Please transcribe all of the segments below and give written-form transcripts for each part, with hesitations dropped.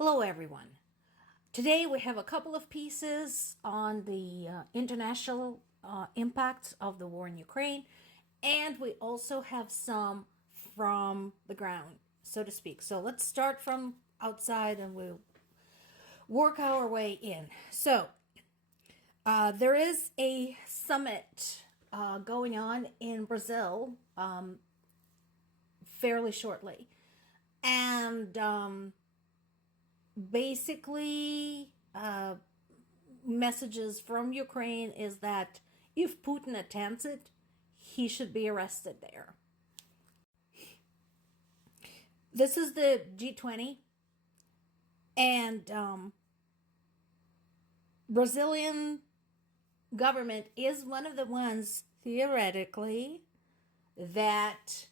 Hello, everyone. Today we have a couple of pieces on the international impacts of the war in Ukraine, and we also have some from the ground, so to speak. So let's start from outside and we'll work our way in. So there is a summit going on in Brazil fairly shortly. And basically, messages from Ukraine is that if Putin attends it, he should be arrested there. This is the G20, and Brazilian government is one of the ones, theoretically, that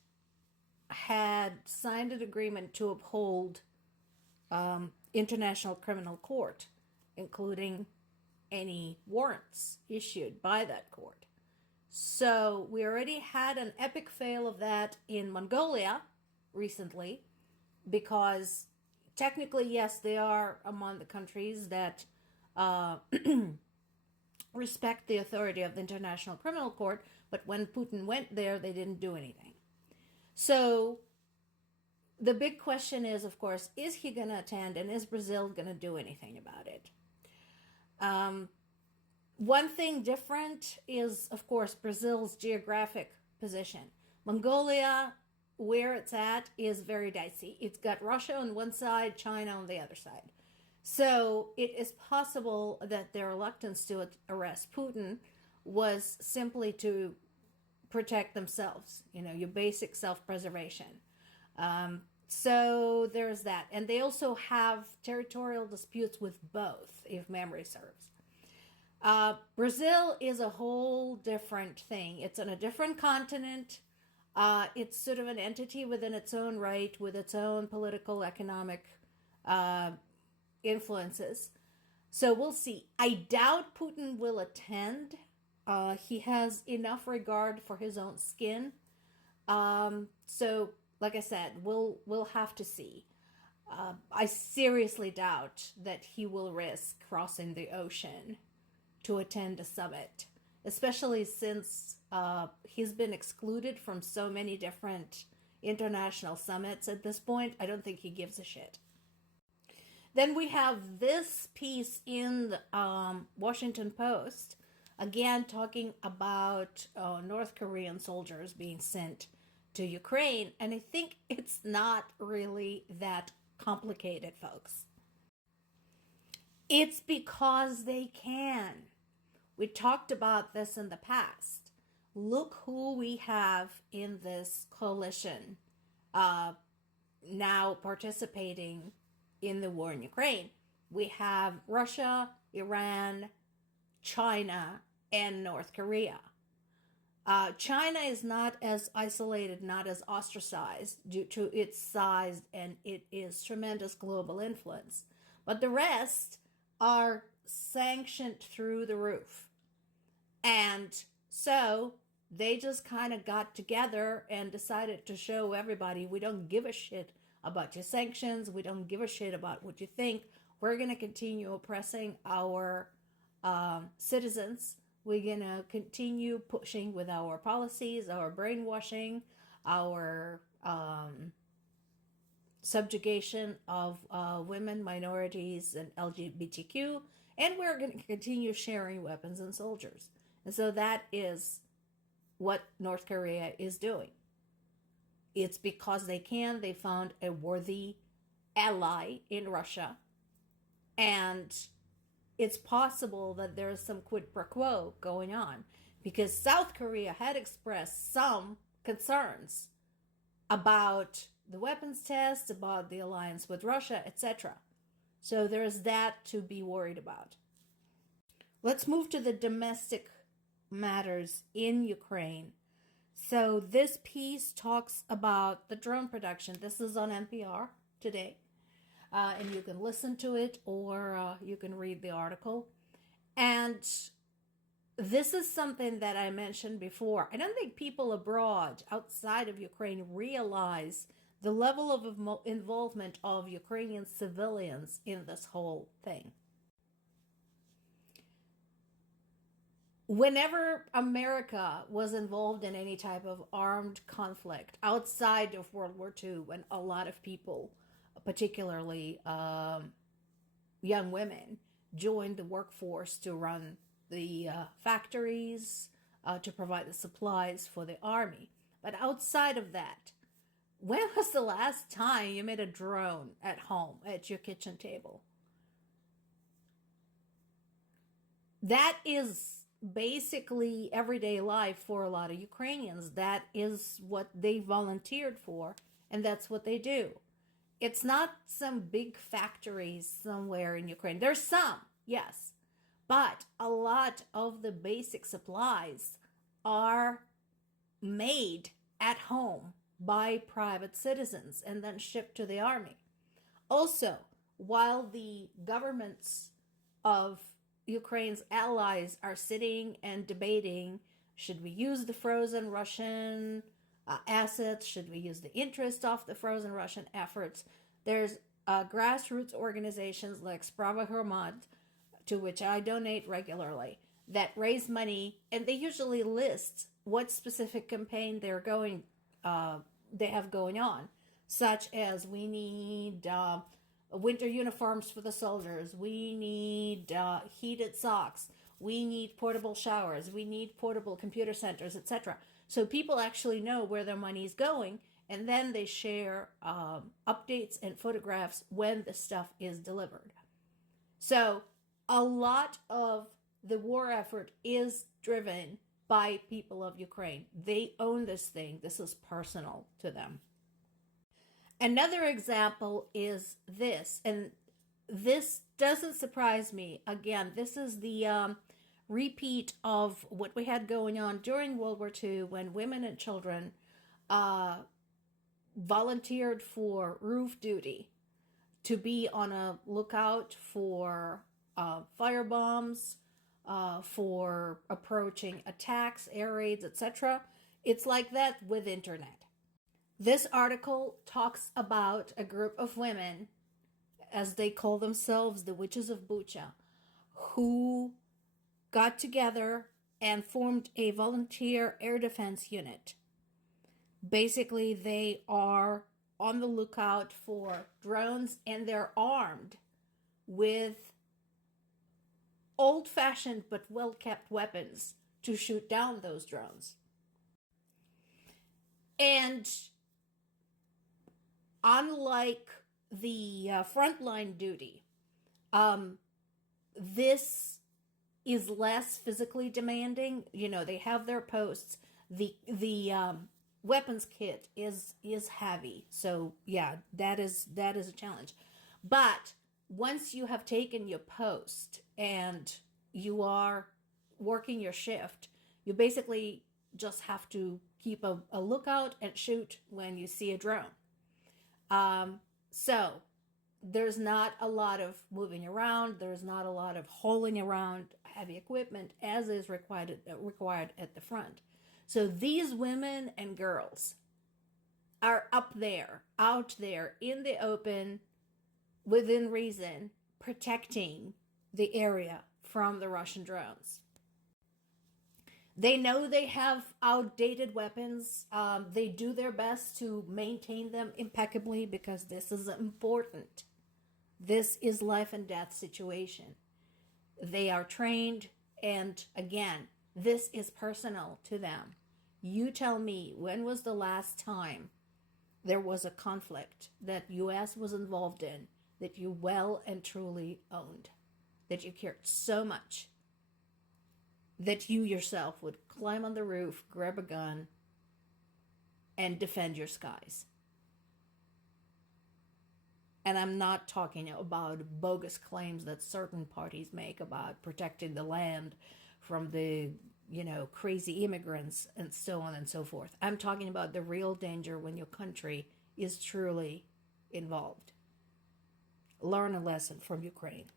had signed an agreement to uphold International Criminal Court, including any warrants issued by that court. So we already had an epic fail of that in Mongolia recently, because technically, yes, they are among the countries that respect the authority of the International Criminal Court, but when Putin went there, they didn't do anything. So the big question is, of course, is he going to attend, and is Brazil going to do anything about it? One thing different is, of course, Brazil's geographic position. Mongolia, where it's at, is very dicey. It's got Russia on one side, China on the other side. So it is possible that their reluctance to arrest Putin was simply to protect themselves, your basic self-preservation. So there's that. And they also have territorial disputes with both, if memory serves. Brazil is a whole different thing. It's on a different continent. It's sort of an entity within its own right, with its own political, economic influences. So we'll see. I doubt Putin will attend. He has enough regard for his own skin. So, like I said, we'll have to see. I seriously doubt that he will risk crossing the ocean to attend a summit, especially since he's been excluded from so many different international summits at this point. I don't think he gives a shit. Then we have this piece in the Washington Post, again talking about North Korean soldiers being sent to Ukraine, and I think it's not really that complicated, folks. It's because they can. We talked about this in the past. Look who we have in this coalition now participating in the war in Ukraine. We have Russia, Iran, China, and North Korea. China is not as isolated, not as ostracized due to its size and it is tremendous global influence. But the rest are sanctioned through the roof. And so they just kind of got together and decided to show everybody, we don't give a shit about your sanctions. We don't give a shit about what you think. We're going to continue oppressing our citizens. We're going to continue pushing with our policies, our brainwashing, our subjugation of women, minorities, and LGBTQ. And we're going to continue sharing weapons and soldiers. And so that is what North Korea is doing. It's because they can. They found a worthy ally in Russia. And it's possible that there is some quid pro quo going on, because South Korea had expressed some concerns about the weapons test, about the alliance with Russia, etc. So there's that to be worried about. Let's move to the domestic matters in Ukraine. So this piece talks about the drone production. This is on NPR today. And you can listen to it or you can read the article. And this is something that I mentioned before. I don't think people abroad, outside of Ukraine, realize the level of involvement of Ukrainian civilians in this whole thing. Whenever America was involved in any type of armed conflict outside of World War II, when a lot of people, particularly young women, joined the workforce to run the factories, to provide the supplies for the army. But outside of that, when was the last time you made a drone at home at your kitchen table? That is basically everyday life for a lot of Ukrainians. That is what they volunteered for, and that's what they do. It's not some big factories somewhere in Ukraine. There's some, yes, but a lot of the basic supplies are made at home by private citizens and then shipped to the army. Also, while the governments of Ukraine's allies are sitting and debating, should we use the frozen Russian assets? Should we use the interest off the frozen Russian efforts? There's grassroots organizations like Sprava Hromad, to which I donate regularly, that raise money, and they usually list what specific campaign they have going on, such as we need winter uniforms for the soldiers, we need heated socks, we need portable showers, we need portable computer centers, etc. So people actually know where their money is going, and then they share updates and photographs when the stuff is delivered. So a lot of the war effort is driven by people of Ukraine. They own this thing. This is personal to them. Another example is this, and this doesn't surprise me. Again, this is the repeat of what we had going on during World War II when women and children volunteered for roof duty to be on a lookout for firebombs, for approaching attacks, air raids, etc. It's like that with internet. This article talks about a group of women, as they call themselves, the Witches of Bucha, who got together and formed a volunteer air defense unit. Basically, they are on the lookout for drones, and they're armed with old-fashioned but well-kept weapons to shoot down those drones. And unlike the frontline duty, this is less physically demanding. You know, they have their posts. The weapons kit is heavy, so yeah, that is a challenge. But once you have taken your post and you are working your shift, you basically just have to keep a lookout and shoot when you see a drone. So there's not a lot of moving around. There's not a lot of hauling around heavy equipment as is required at the front. So these women and girls are out there in the open, within reason, protecting the area from the Russian drones. They know they have outdated weapons. They do their best to maintain them impeccably because this is important. This is life and death situation. They are trained, and again, this is personal to them. You tell me, when was the last time there was a conflict that U.S. was involved in that you well and truly owned, that you cared so much that you yourself would climb on the roof, grab a gun, and defend your skies? And I'm not talking about bogus claims that certain parties make about protecting the land from the, crazy immigrants and so on and so forth. I'm talking about the real danger when your country is truly involved. Learn a lesson from Ukraine.